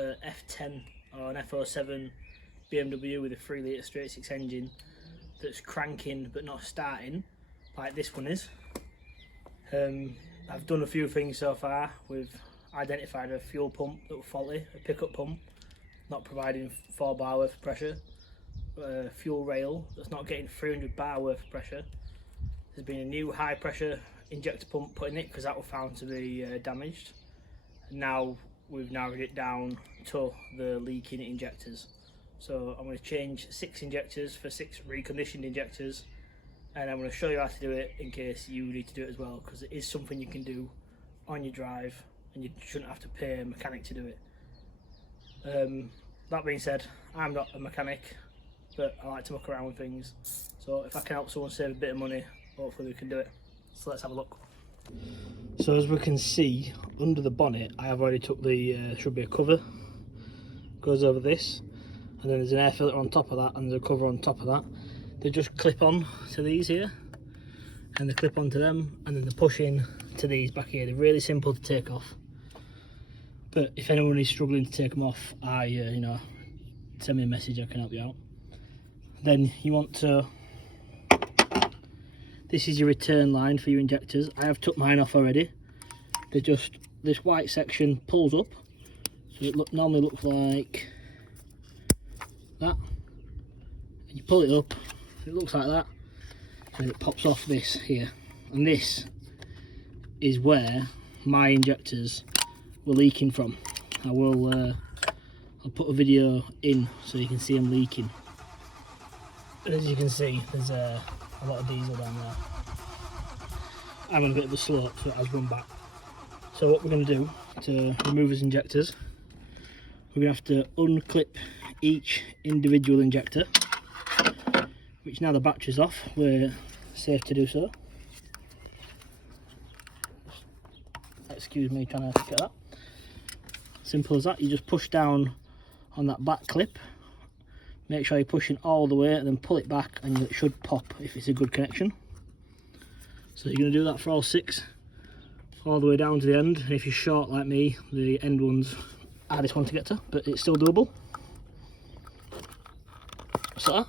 a F10 or an F07 BMW with a 3 litre straight 6 engine that's cranking but not starting like this one is. I've done a few things so far. We've identified a fuel pump that was faulty, a pickup pump not providing 4 bar worth of pressure, a fuel rail that's not getting 300 bar worth of pressure. There's been a new high pressure injector pump put in it because that was found to be damaged. And now we've narrowed it down to the leaking injectors. So I'm going to change 6 injectors for 6 reconditioned injectors, and I'm going to show you how to do it in case you need to do it as well, because it is something you can do on your drive and you shouldn't have to pay a mechanic to do it. That being said, I'm not a mechanic, but I like to muck around with things, so if I can help someone save a bit of money, hopefully we can do it. So let's have a look. So as we can see under the bonnet, I have already took the should be a cover, goes over this, and then there's an air filter on top of that and there's a cover on top of that. They just clip on to these here and they clip onto them, and then they push in to these back here. They're really simple to take off, but if anyone is struggling to take them off, you know, send me a message, I can help you out. Then you want to, this is your return line for your injectors. I have took mine off already. They just, this white section pulls up, so it normally looks like that, and you pull it up, it looks like that, and it pops off this here, and this is where my injectors were leaking from. I'll put a video in so you can see them leaking. And as you can see, there's a lot of diesel down there. I'm on a bit of a slope, so it has run back. So what we're going to do to remove these injectors, we're going to have to unclip each individual injector, which now the battery's off, we're safe to do so. Excuse me trying to get that. Simple as that. You just push down on that back clip, make sure you're pushing all the way, and then pull it back and it should pop if it's a good connection. So you're going to do that for all 6 all the way down to the end, and if you're short like me, the end one's hardest one to get to, but it's still doable. So that.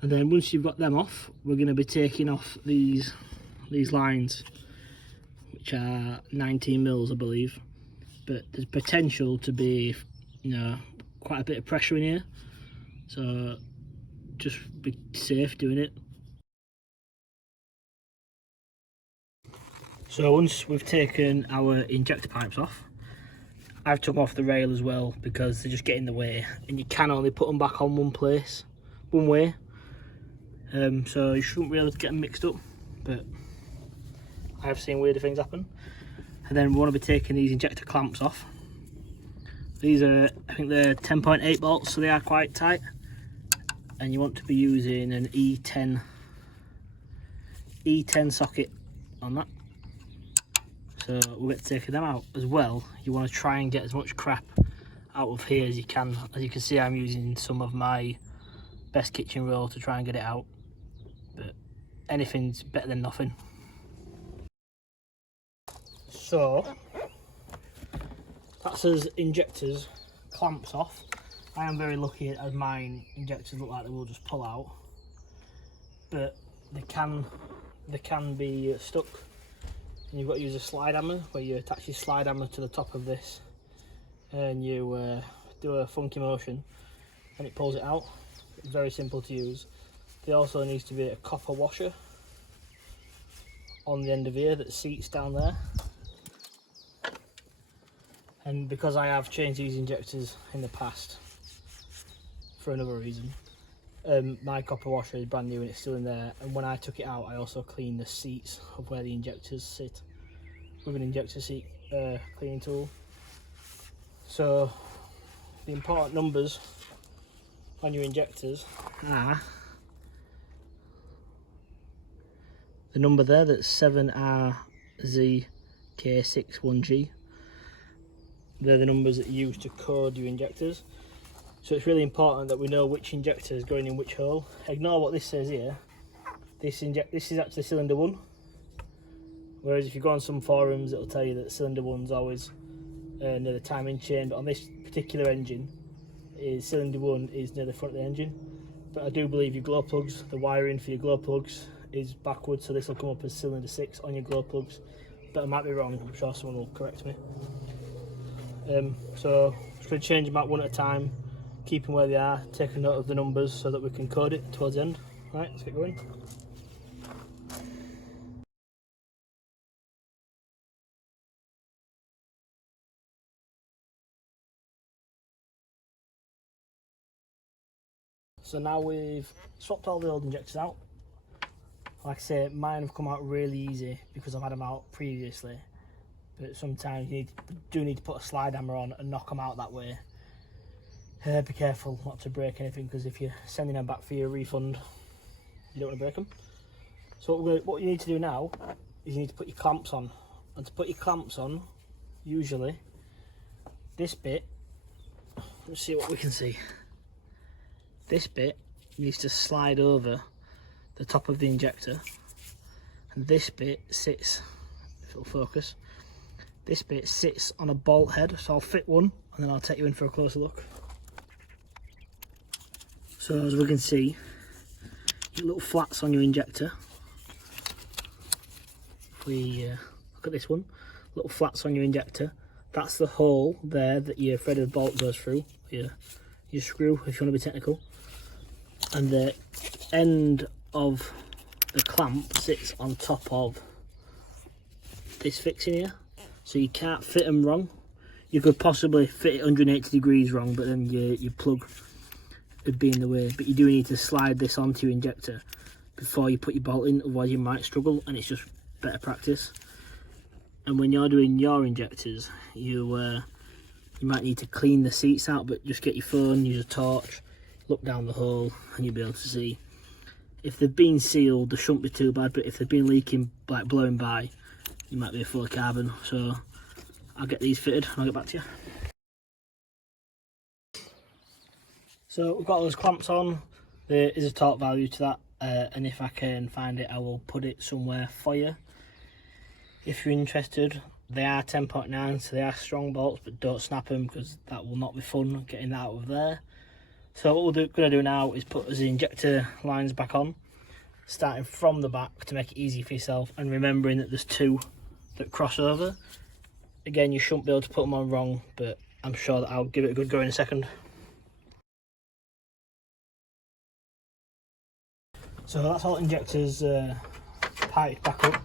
And then once you've got them off, we're going to be taking off these lines, which are 19 mils I believe, but there's potential to be, you know, quite a bit of pressure in here, so just be safe doing it. So once we've taken our injector pipes off, I've took off the rail as well because they just get in the way, and you can only put them back on one way, so you shouldn't really get them mixed up, but I've seen weirder things happen. And then we want to be taking these injector clamps off. These are, I think they're 10.8 bolts, so they are quite tight, and you want to be using an E10 socket on that. So we'll get taking them out as well. You want to try and get as much crap out of here as you can. As you can see, I'm using some of my best kitchen roll to try and get it out, but anything's better than nothing. So that's as injectors clamps off. I am very lucky as mine injectors look like they will just pull out, but they can be stuck, and you've got to use a slide hammer where you attach your slide hammer to the top of this and you do a funky motion and it pulls it out. It's very simple to use. There also needs to be a copper washer on the end of here that seats down there. And because I have changed these injectors in the past for another reason, my copper washer is brand new and it's still in there, and when I took it out I also cleaned the seats of where the injectors sit with an injector seat cleaning tool. So the important numbers on your injectors are the number there, that's 7RZK61G. They're the numbers that you use to code your injectors. So it's really important that we know which injector is going in which hole. Ignore what this says here. This is actually cylinder 1. Whereas if you go on some forums, it'll tell you that cylinder 1's always near the timing chain, but on this particular engine, cylinder 1 is near the front of the engine. But I do believe your glow plugs, the wiring for your glow plugs is backwards, so this will come up as cylinder 6 on your glow plugs. But I might be wrong, I'm sure someone will correct me. So I'm just going to change them out one at a time, keeping where they are, take a note of the numbers so that we can code it towards the end. Right, let's get going. So now we've swapped all the old injectors out. Like I say, mine have come out really easy because I've had them out previously. But sometimes you do need to put a slide hammer on and knock them out that way. Be careful not to break anything, because if you're sending them back for your refund, you don't want to break them. So what you need to do now is you need to put your clamps on. And to put your clamps on, usually, this bit, let's see what we can see. This bit needs to slide over the top of the injector, and this bit sits, if it'll focus, this bit sits on a bolt head, so I'll fit one and then I'll take you in for a closer look. So as we can see, your little flats on your injector, if we look at this one, little flats on your injector, that's the hole there that your threaded bolt goes through, your screw if you want to be technical. And the end of the clamp sits on top of this fixing here, so you can't fit them wrong. You could possibly fit it 180 degrees wrong, but then your plug would be in the way. But you do need to slide this onto your injector before you put your bolt in, otherwise you might struggle, and it's just better practice. And when you're doing your injectors, you might need to clean the seats out, but just get your phone, use a torch, look down the hole, and you'll be able to see. If they've been sealed, they shouldn't be too bad, but if they've been leaking, like blowing by, you might be full of carbon. So I'll get these fitted and I'll get back to you. So we've got those clamps on. There is a torque value to that, and if I can find it, I will put it somewhere for you. If you're interested, they are 10.9, so they are strong bolts, but don't snap them because that will not be fun getting that out of there. So what we're going to do now is put the injector lines back on, starting from the back to make it easy for yourself, and remembering that there's two that cross over. Again, you shouldn't be able to put them on wrong, but I'm sure that I'll give it a good go in a second. So that's all injectors piped back up.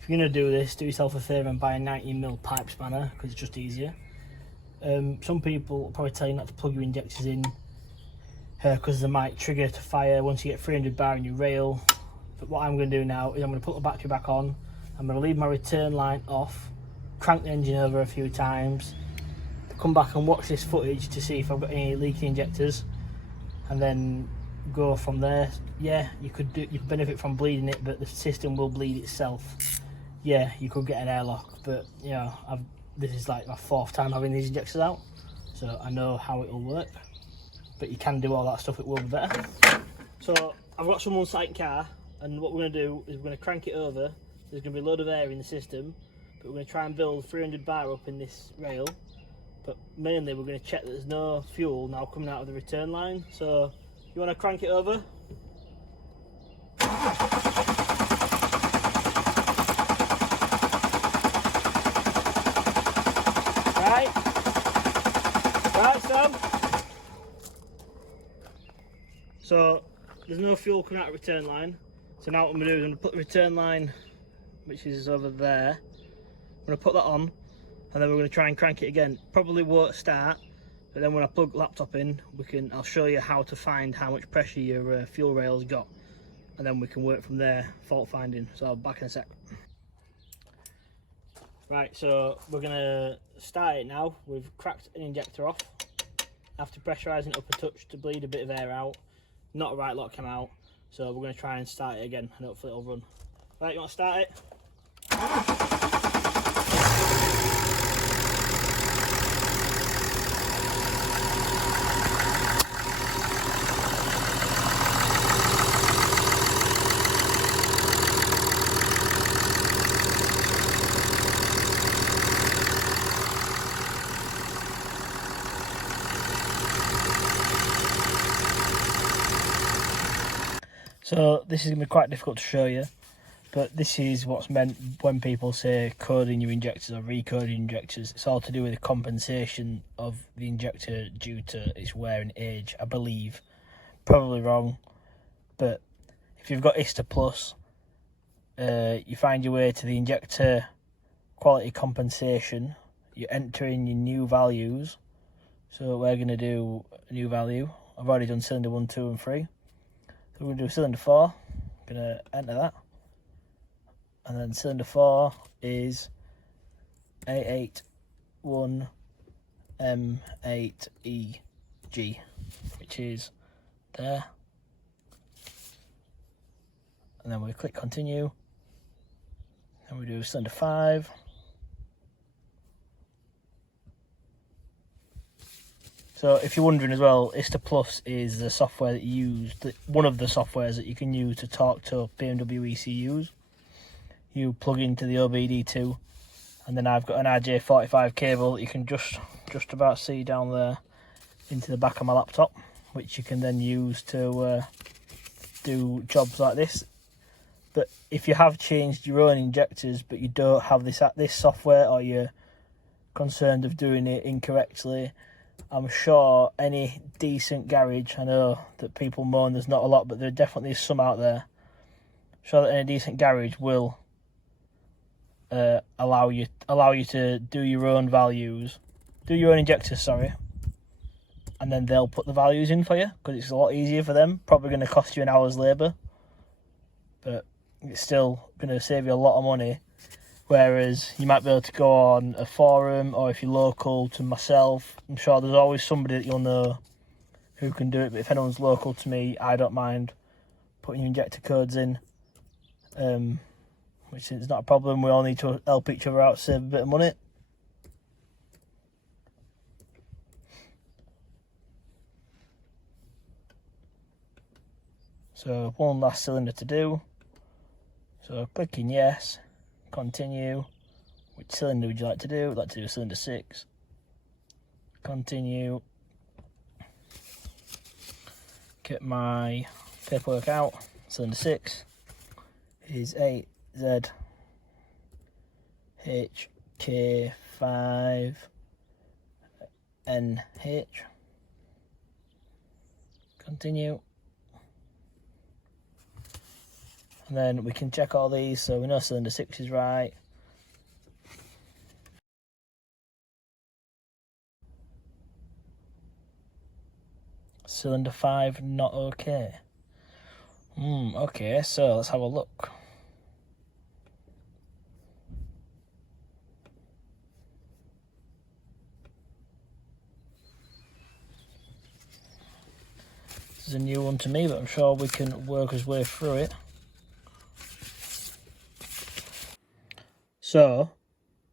If you're going to do this, do yourself a favour and buy a 90mm pipe spanner, because it's just easier. Some people will probably tell you not to plug your injectors in because they might trigger to fire once you get 300 bar in your rail. But what I'm going to do now is I'm going to put the battery back on, I'm going to leave my return line off, crank the engine over a few times, come back and watch this footage to see if I've got any leaking injectors, and then go from there. Yeah, you could benefit from bleeding it, but the system will bleed itself. Yeah, you could get an airlock, but you know, this is like my 4th time having these injectors out, so I know how it will work. But you can do all that stuff, it will be better. So I've got some on-site car, and what we're going to do is we're going to crank it over. There's going to be a load of air in the system, but we're going to try and build 300 bar up in this rail. But mainly we're going to check that there's no fuel now coming out of the return line. So you want to crank it over? Right, Sam. So there's no fuel coming out of the return line. So now what I'm going to do is I'm going to put the return line, which is over there, I'm going to put that on, and then we're going to try and crank it again. Probably won't start, but then when I plug the laptop in, I'll show you how to find how much pressure your fuel rail's got, and then we can work from there, fault finding. So I'll be back in a sec. Right, so we're going to start it now. We've cracked an injector off after pressurising it up a touch to bleed a bit of air out. Not a right lot came out, so we're going to try and start it again and hopefully it'll run. Right, you want to start it? So this is going to be quite difficult to show you, but this is what's meant when people say coding your injectors or recoding injectors. It's all to do with the compensation of the injector due to its wear and age, I believe. Probably wrong, but if you've got ISTA Plus, you find your way to the injector quality compensation, you enter in your new values. So we're going to do a new value. I've already done cylinder 1, 2 and 3. So we're going to do cylinder 4. I'm going to enter that. And then cylinder 4 is A81M8EG, which is there. And then we click continue. And we do cylinder 5. So if you're wondering as well, ISTA Plus is the software that you use, one of the softwares that you can use to talk to BMW ECUs. You plug into the OBD2, and then I've got an RJ45 cable that you can just about see down there into the back of my laptop, which you can then use to do jobs like this. But if you have changed your own injectors but you don't have this software, or you're concerned of doing it incorrectly, I'm sure any decent garage, I know that people moan there's not a lot, but there definitely is some out there. I'm sure that any decent garage will allow you to do your own values, do your own injectors, sorry, and then they'll put the values in for you, because it's a lot easier for them. Probably going to cost you an hour's labour, but it's still going to save you a lot of money. Whereas you might be able to go on a forum, or if you're local to myself, I'm sure there's always somebody that you'll know who can do it. But if anyone's local to me, I don't mind putting your injector codes in, which is not a problem. We all need to help each other out, save a bit of money. So one last cylinder to do. So clicking yes. Continue. Which cylinder would you like to do? I'd like to do cylinder 6. Continue. Get my paperwork out. Cylinder 6 is 8ZHK5NH. Continue. And then we can check all these, so we know cylinder 6 is right. Cylinder 5 not okay. Okay, so let's have a look. This is a new one to me, but I'm sure we can work our way through it. So,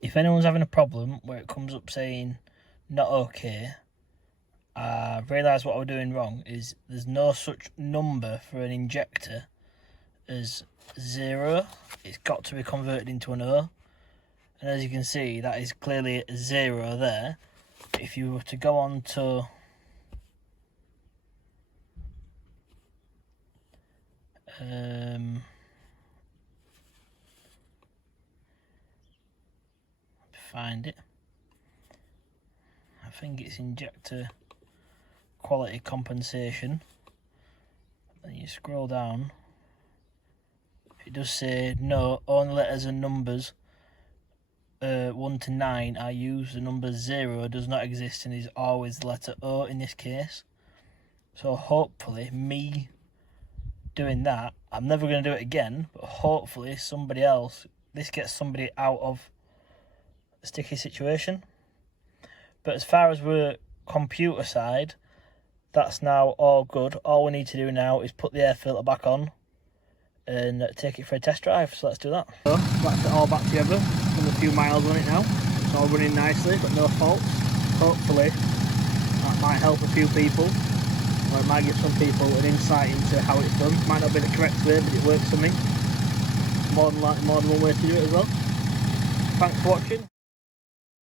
if anyone's having a problem where it comes up saying not okay, I realised what I was doing wrong is there's no such number for an injector as 0. It's got to be converted into an O. And as you can see, that is clearly a 0 there. But if you were to go on to find it, I think it's injector quality compensation, and you scroll down, it does say no, only letters and numbers 1 to 9 are used. The number 0 does not exist and is always the letter O in this case. So hopefully me doing that, I'm never going to do it again, but hopefully somebody else, this gets somebody out of a sticky situation. But as far as we're computer side, that's now all good. All we need to do now is put the air filter back on and take it for a test drive. So let's do that. So that's it all back together. Done a few miles on it now. It's all running nicely, but no faults. Hopefully that might help a few people, or it might give some people an insight into how it's done. Might not be the correct way, but it works for me. More than likely more than one way to do it as well. Thanks for watching.